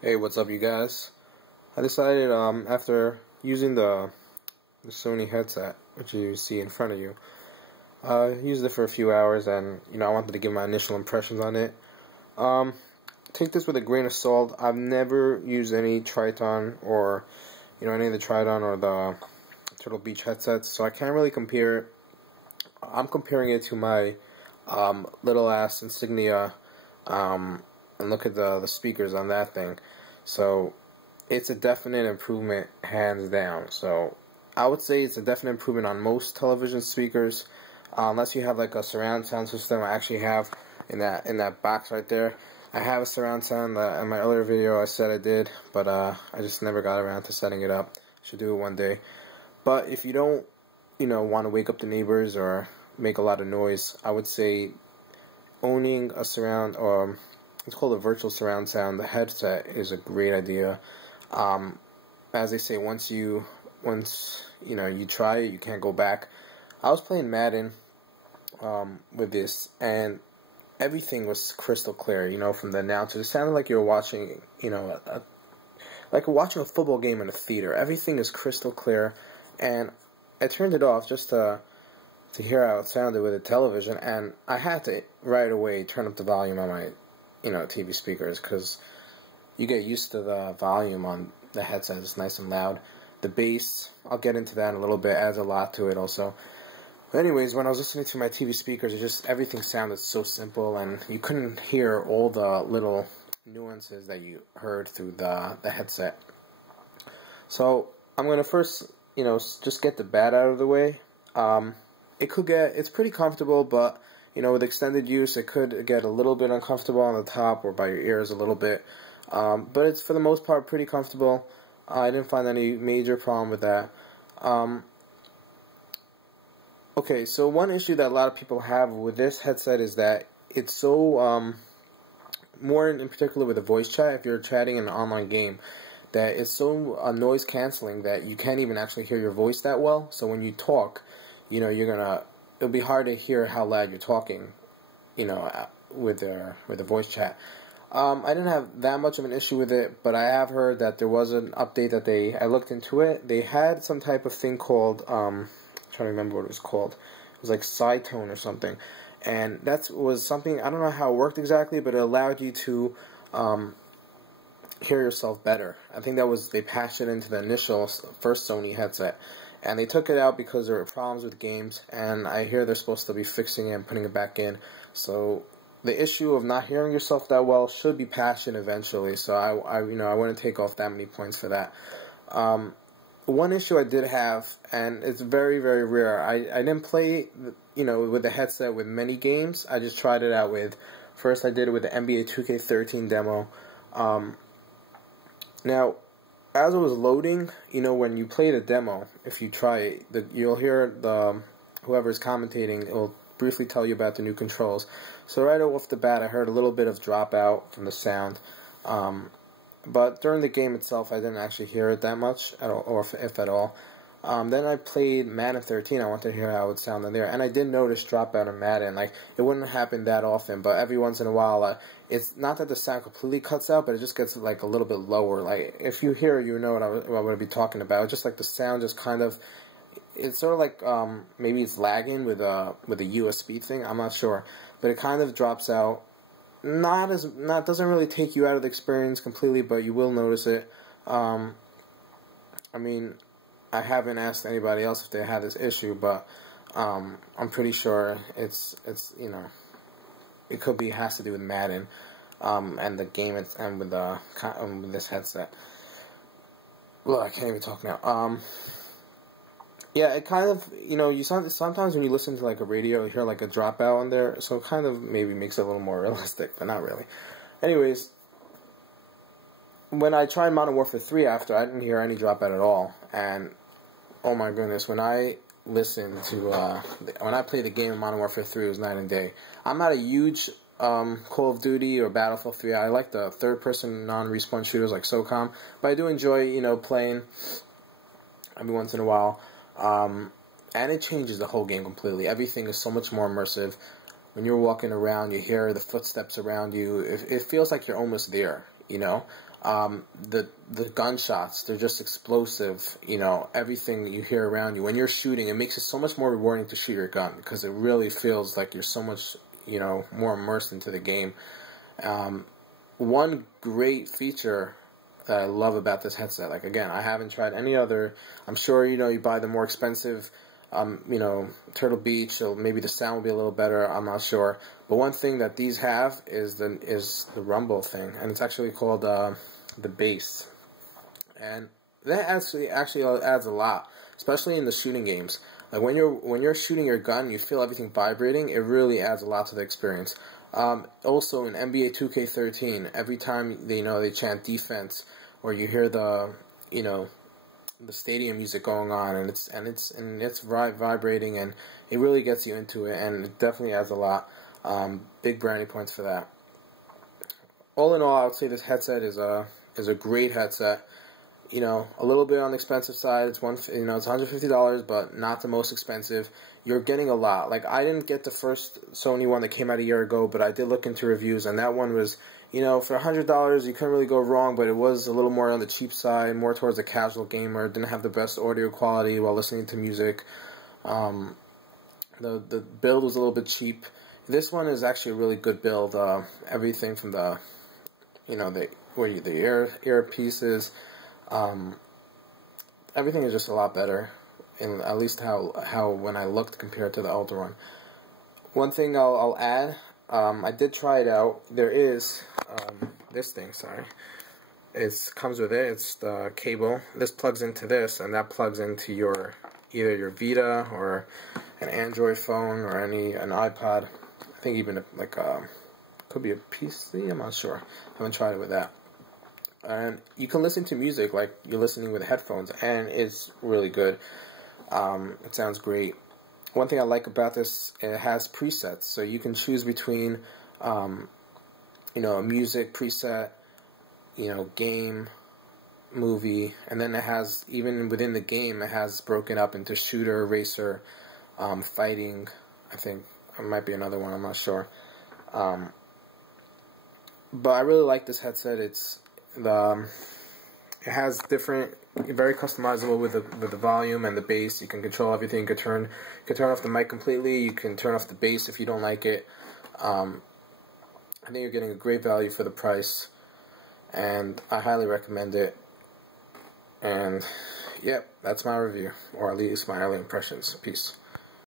Hey, what's up, you guys? I decided, after using the Sony headset, which you see in front of you, I used it for a few hours, and I wanted to give my initial impressions on it. Take this with a grain of salt. I've never used any Triton or any of the Triton or the Turtle Beach headsets, so I can't really compare it. I'm comparing it to my little ass Insignia, and look at the speakers on that thing. So it's a definite improvement, hands down. So I would say it's a definite improvement on most television speakers, unless you have like a surround sound system. I actually have in that box right there. I have a surround sound. In my earlier video I said I did, but I just never got around to setting it up. Should do it one day. But if you don't want to wake up the neighbors or make a lot of noise, I would say owning a surround, or it's called a virtual surround sound, the headset, is a great idea. As they say, once you try it, you can't go back. I was playing Madden with this, and everything was crystal clear. From the announcer, it sounded like you were watching, like watching a football game in a theater. Everything is crystal clear, and I turned it off just to hear how it sounded with the television, and I had to right away turn up the volume on my TV speakers, because you get used to the volume on the headset. It's nice and loud. The bass, I'll get into that in a little bit, adds a lot to it also. But anyways, when I was listening to my TV speakers, everything sounded so simple, and you couldn't hear all the little nuances that you heard through the headset. So I'm gonna first just get the bad out of the way. It's pretty comfortable, but with extended use, it could get a little bit uncomfortable on the top or by your ears a little bit. But it's, for the most part, pretty comfortable. I didn't find any major problem with that. Okay, so one issue that a lot of people have with this headset is that it's so, more in particular with the voice chat, if you're chatting in an online game, that it's so noise cancelling that you can't even actually hear your voice that well. So when you talk, it'll be hard to hear how loud you're talking, with the voice chat. I didn't have that much of an issue with it, but I have heard that there was an update that I looked into it. They had some type of thing called, I'm trying to remember what it was called. It was like SIDETONE or something. And that was something, I don't know how it worked exactly, but it allowed you to hear yourself better. I think they patched it into the initial first Sony headset. And they took it out because there were problems with games, and I hear they're supposed to be fixing it and putting it back in. So the issue of not hearing yourself that well should be patched in eventually. So I wouldn't take off that many points for that. One issue I did have, and it's very, very rare. I didn't play with the headset with many games. I just tried it out with. First, I did it with the NBA 2K13 demo. Now, as it was loading, when you play the demo, if you try it, you'll hear whoever's commentating, it will briefly tell you about the new controls. So right off the bat, I heard a little bit of dropout from the sound. But during the game itself, I didn't actually hear it that much, at all, or if at all. Then I played Madden 13. I wanted to hear how it sounded there, and I did notice dropout in Madden. Like, it wouldn't happen that often, but every once in a while, it's not that the sound completely cuts out, but it just gets like a little bit lower. Like, if you hear it, you know what I'm going to be talking about. Just like the sound just kind of, it's sort of like maybe it's lagging with a USB thing. I'm not sure, but it kind of drops out. Doesn't really take you out of the experience completely, but you will notice it. I mean, I haven't asked anybody else if they had this issue, but I'm pretty sure it has to do with Madden and the game and with this headset. Well, I can't even talk now. Yeah, it kind of, sometimes when you listen to like a radio, you hear like a dropout on there, so it kind of maybe makes it a little more realistic, but not really. Anyways, when I tried Modern Warfare 3 after, I didn't hear any dropout at all, and oh my goodness, when I listen to, when I play the game of Modern Warfare 3, it was night and day. I'm not a huge Call of Duty or Battlefield 3. I like the third-person non-respawn shooters like SOCOM, but I do enjoy, playing every once in a while. And it changes the whole game completely. Everything is so much more immersive. When you're walking around, you hear the footsteps around you. It feels like you're almost there, you know? The gunshots, they're just explosive. You know, everything you hear around you when you're shooting, it makes it so much more rewarding to shoot your gun, because it really feels like you're so much, you know, more immersed into the game. One great feature that I love about this headset, like, again, I haven't tried any other. I'm sure, you know, you buy the more expensive, you know, Turtle Beach, so maybe the sound will be a little better, I'm not sure. But one thing that these have is the rumble thing, and it's actually called the bass. And that actually adds a lot, especially in the shooting games. Like when you're shooting your gun, you feel everything vibrating. It really adds a lot to the experience. Also in NBA 2K13, every time they chant defense, or you hear the the stadium music going on, and it's vibrating, and it really gets you into it, and it definitely adds a lot. Big brownie points for that. All in all, I would say this headset is a great headset. You know, a little bit on the expensive side. It's it's $150, but not the most expensive. You're getting a lot. Like, I didn't get the first Sony one that came out a year ago, but I did look into reviews, and that one was, you know, for $100 you couldn't really go wrong, but it was a little more on the cheap side, more towards a casual gamer. It didn't have the best audio quality while listening to music. The build was a little bit cheap. This one is actually a really good build. Everything from the earpieces. Everything is just a lot better, and at least how when I looked compared to the older one. One thing I'll add, I did try it out. There is this thing. Sorry, it comes with it. It's the cable. This plugs into this, and that plugs into either your Vita or an Android phone or an iPod. I think even could be a PC. I'm not sure. I haven't tried it with that. And you can listen to music like you're listening with headphones, and it's really good. It sounds great. One thing I like about this, it has presets, so you can choose between, a music preset, game, movie, and then it has, even within the game, it has broken up into shooter, racer, fighting. I think it might be another one, I'm not sure. But I really like this headset. It has different, very customizable with the volume and the bass. You can control everything. You can turn off the mic completely. You can turn off the bass if you don't like it. I think you're getting a great value for the price, and I highly recommend it. And yep, that's my review, or at least my early impressions. Peace.